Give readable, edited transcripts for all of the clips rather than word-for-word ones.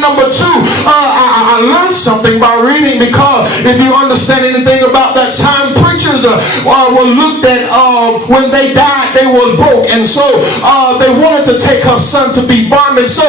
then number two, I learned something by reading, because if you understand anything about that time, preachers were looked at when they died, they were broke, and so they wanted to take her son to be burned. And so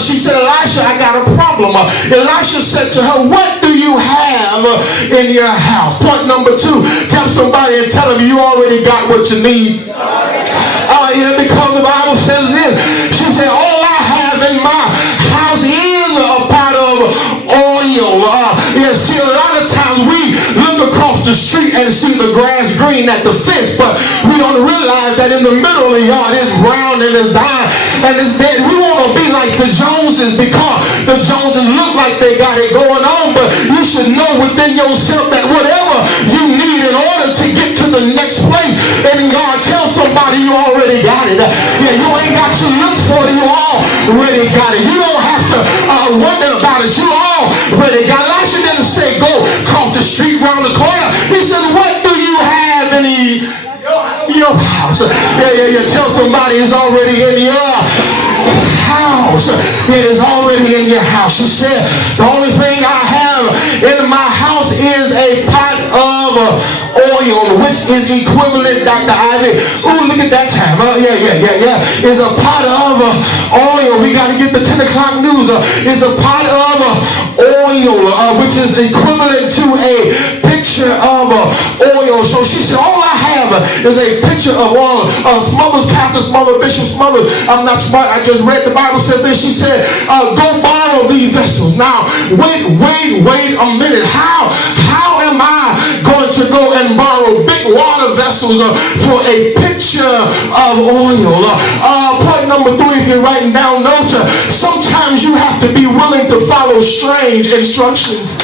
she said, Elisha, I got a problem. Elisha said to her, what do you have in your house? Point number two, tell somebody and tell them you already got what you need. Yeah, because the Bible says this. She said, all I have in my house is a pot of oil. Yeah, see, a lot of times we look across the street and see the grass green at the fence, but we don't realize that in the middle of the yard it's brown and it's dying and it's dead. We want to be like the Joneses, because the Joneses look like they got it going on, but you should know within yourself that whatever you need in order to get to the next place, and God tells somebody you already got it. Yeah, you ain't got to look for it, you already got it. You don't have to wonder about it, you already got it. Elisha didn't say go cross the street round the corner. He said, what do you have in your house? Yeah. Tell somebody it's already in your house. It is already in your house. She said, the only thing I have in my house is a pot of oil, which is equivalent, Dr. Ivy. Ooh, look at that time. Yeah. It's a pot of oil. We got to get the 10 o'clock news. It's a pot of oil, which is equivalent to a picture of oil. So she said, all I have is a picture of oil. Smothers, Pastor Smothers, Bishop Smothers. I'm not smart. I just read the Bible said this. She said, go borrow these vessels. Now, wait a minute. How am I going to go and borrow big water vessels for a picture of oil? Point number three, if you're writing down notes, sometimes you have to be willing to follow strange instructions.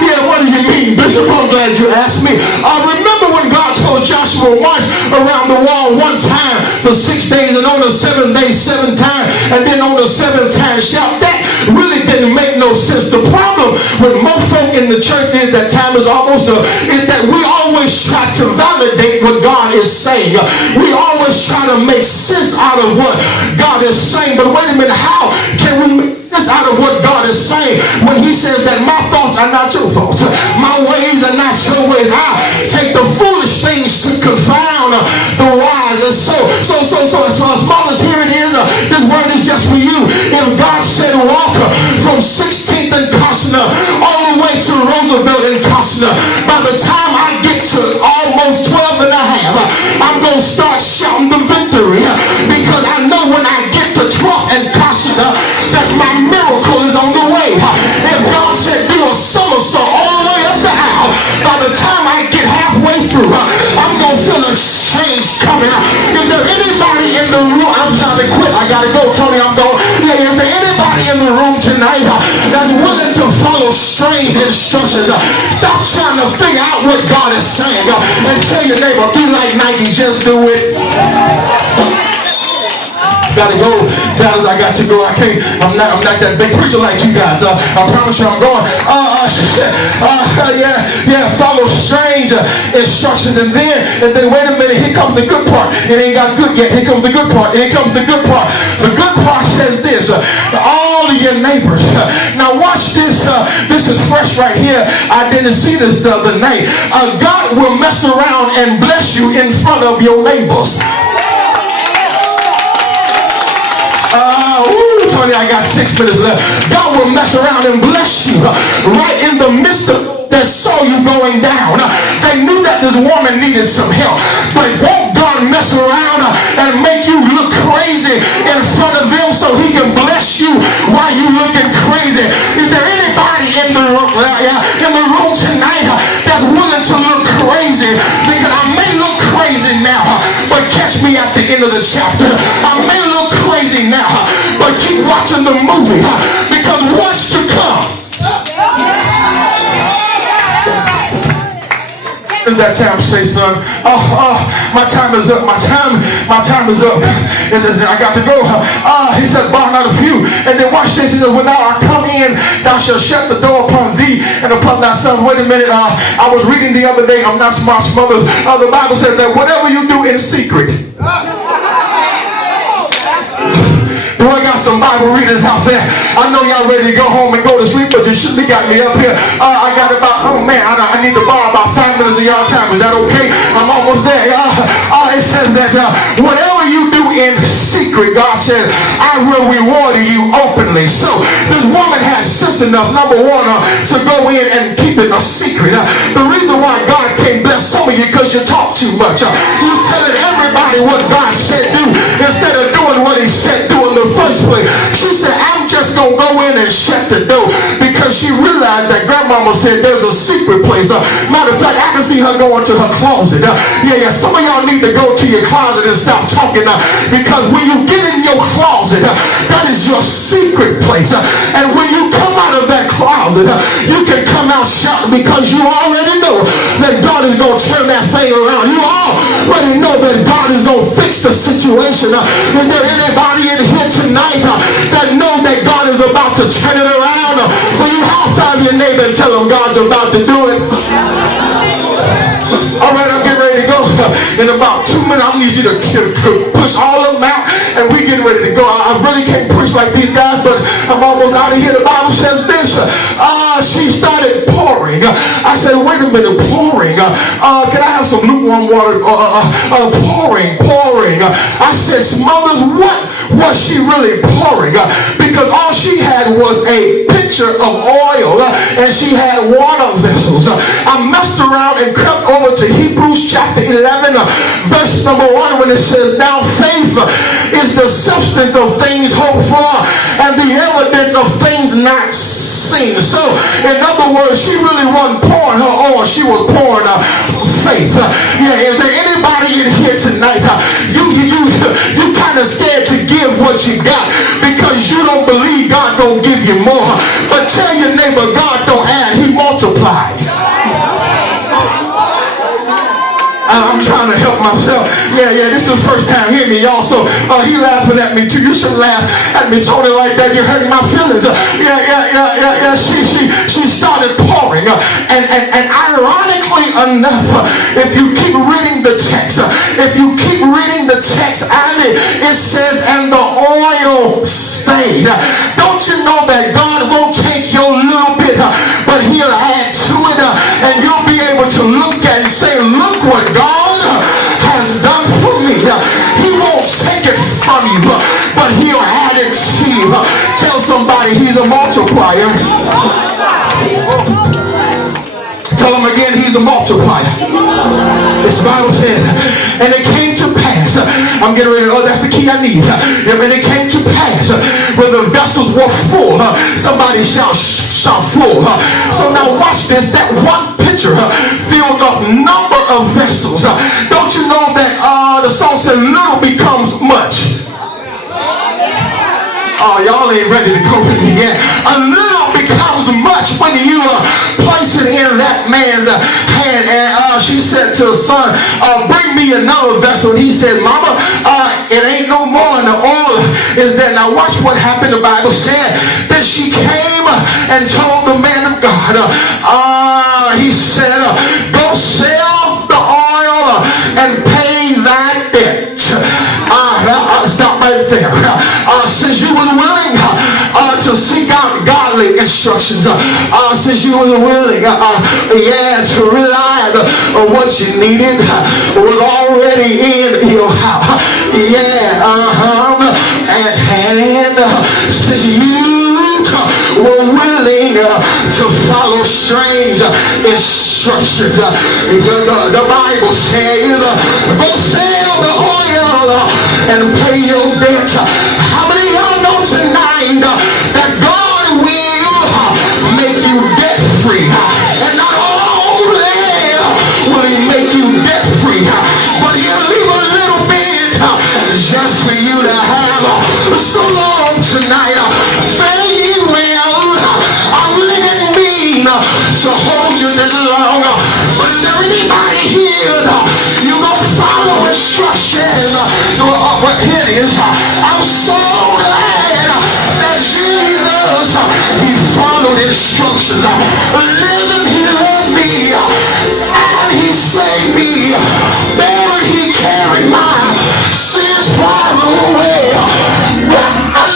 Yeah, what do you mean, Bishop? I'm glad you asked me. Remember when God told Joshua march around the wall one time for 6 days, and on the 7th day 7 times, and then on the 7th time shout? That really didn't make no sense. The problem with most folk in the church is that time is almost is that we always try to validate what God is saying. We always try to make sense out of what God is saying. But wait a minute, how can we make sense out of what God is saying when he says that my thoughts are not your thoughts, my ways are not your ways? I take the foolish things to confound the wise. And so as mothers, here it is. This word is just for you. If God said walk from 16th and Costner all the way to Roosevelt and Costner, by the time I get to almost 12 and a half, I'm going to start shouting the victory, because I know when I get to 12th and Costner that my miracle is on the way. If God said do a somersault all the way up the aisle, by the time I get halfway through, I'm going to feel a change coming. Is there anybody in the room? I'm trying to quit. I got to go, Tony. I'm going. Yeah, is there anybody in the room tonight that's willing to follow strange instructions? Stop trying to figure out what God is saying and tell your neighbor, be like Nike, just do it. Gotta go, Dallas. I got to go. I'm not that big preacher like you guys. I promise you I'm going. Follow strange instructions, and then wait a minute, here comes the good part. It ain't got good yet. Here comes the good part. Here comes the good part. The good part says this, all of your neighbors. Now watch this. This is fresh right here. I didn't see this the other night. God will mess around and bless you in front of your neighbors. Tony, I got 6 minutes left. God will mess around and bless you right in the midst of that saw you going down. They knew that this woman needed some help, but won't God mess around and make you look crazy in front of them so he can bless you while you looking crazy? Is there anybody in the room tonight that's willing to look crazy? Because I may look crazy now, but catch me at the end of the chapter. I may look crazy now, but keep watching the movie, because what's to come? That time, say, son, my time is up. My time is up. I got to go. He says, bar not a few. And then watch this. He says, when thou art come in, thou shalt shut the door upon thee and upon thy son. Wait a minute. I was reading the other day. I'm not smart, Smothers. The Bible says that whatever you do in secret. The word I got some Bible readers out there. I know y'all ready to go home and go to sleep, but you shouldn't have got me up here. I got about, oh man, I need to borrow about 5 minutes of y'all time. Is that okay? I'm almost there. It says that whatever you do in secret, God says, I will reward you openly. So this woman has sense enough, number one, to go in and keep it a secret. The reason why God can't bless some of you because you talk too much. You telling everybody what God said do instead of doing what he said do in the first place. She said, I'm just going to go in and shut the door because she realized that grandmama said there's a secret place. Matter of fact, I can see her going to her closet. Some of y'all need to go to your closet and stop talking because when you get in your closet, that is your secret place. And when you come out of that closet, you can come out shouting because you already know that God is going to turn that thing around. You already know that God is going to fix the situation. Is there anybody in here tonight that know that God is about to turn it around? Will you high five your neighbor and tell him God's about to do it? All right, I'm getting ready to go. In about 2 minutes, I need you to push all of them out, and we getting ready to go. I really can't push like these guys, but I'm almost out of here. The Bible says this. She started pouring. I said, wait a minute, pouring. Can I have some lukewarm water? Pouring. I said, mothers, what was she really pouring? Because all she had was a pitcher of oil, and she had water vessels. I messed around and crept over to Hebrews chapter 11, verse number 1, when it says, now faith is the substance of things hoped for and the evidence of things not seen. So, in other words, she really wasn't pouring her oil, she was pouring faith. Is there anybody in here tonight? You kind of scared to give what you got because you don't believe God don't give you more. But tell your neighbor, God don't add, he multiplies. I'm trying to help myself. This is the first time hearing me, y'all. So he laughing at me too. You should laugh at me, Tony, like that. You're hurting my feelings. She started pouring, and ironically enough, if you keep reading the text, it says, and the oil stayed. Don't you know that God won't take your little bit, but he'll add to it, and you'll be able to look at and say, look what God has done for me. He won't take it from you, but he'll add it to you. Tell somebody he's a multiplier. Tell him again, he's a multiplier. This Bible says, and it came to pass. I'm getting ready. That's the key I need. And it came to pass when the vessels were full. Somebody shout full. So now watch this. That one pitcher filled up number of vessels. Don't you know that the song said little becomes much? Oh, y'all ain't ready to go with me yet. A little becomes much when you place it in that man's hand. And she said to her son, bring me another vessel. And he said, Mama, it ain't no more. And the oil is there. Now watch what happened. The Bible said that she came and told the man of God. He said, go sell the oil and pay that debt. Stop right there. Since you were willing to seek out godly instructions, since you were willing to rely on what you needed was already in your house. And since you were willing to follow strange instructions, the Bible says, go sell the oil and pay your debt. How many of y'all know tonight that God will make you debt free? And not only will he make you debt free, but he'll leave a little bit just for you to have. So long tonight, fare ye well. I really didn't mean to hold you this long, but is there anybody here? You gonna follow instructions? Here it is. I'm so glad that Jesus, he followed instructions. Living, he loved me, and he saved me. Buried, he carried my sins far away. But I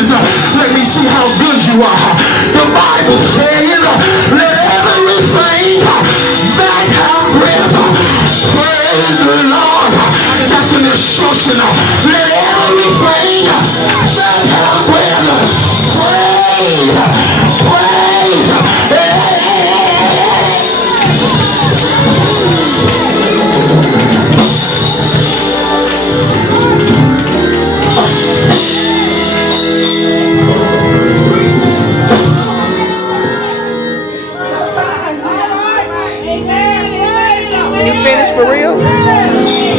situations. Let me see how good you are. The Bible says, let everything that have breath praise the Lord. That's an instruction. Let everything that have breath praise. You finished for real?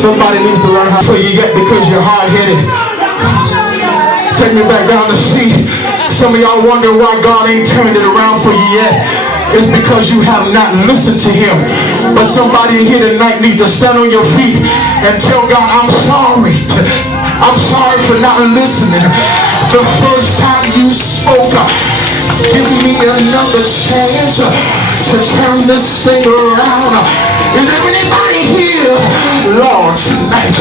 Somebody needs to learn how to you yet because you're hard-headed. Take me back down to see. Some of y'all wonder why God ain't turned it around for you yet. It's because you have not listened to him. But somebody in here tonight needs to stand on your feet and tell God, I'm sorry. I'm sorry for not listening. The first time you spoke, give me another chance to turn this thing around. Is there anybody here, Lord, tonight?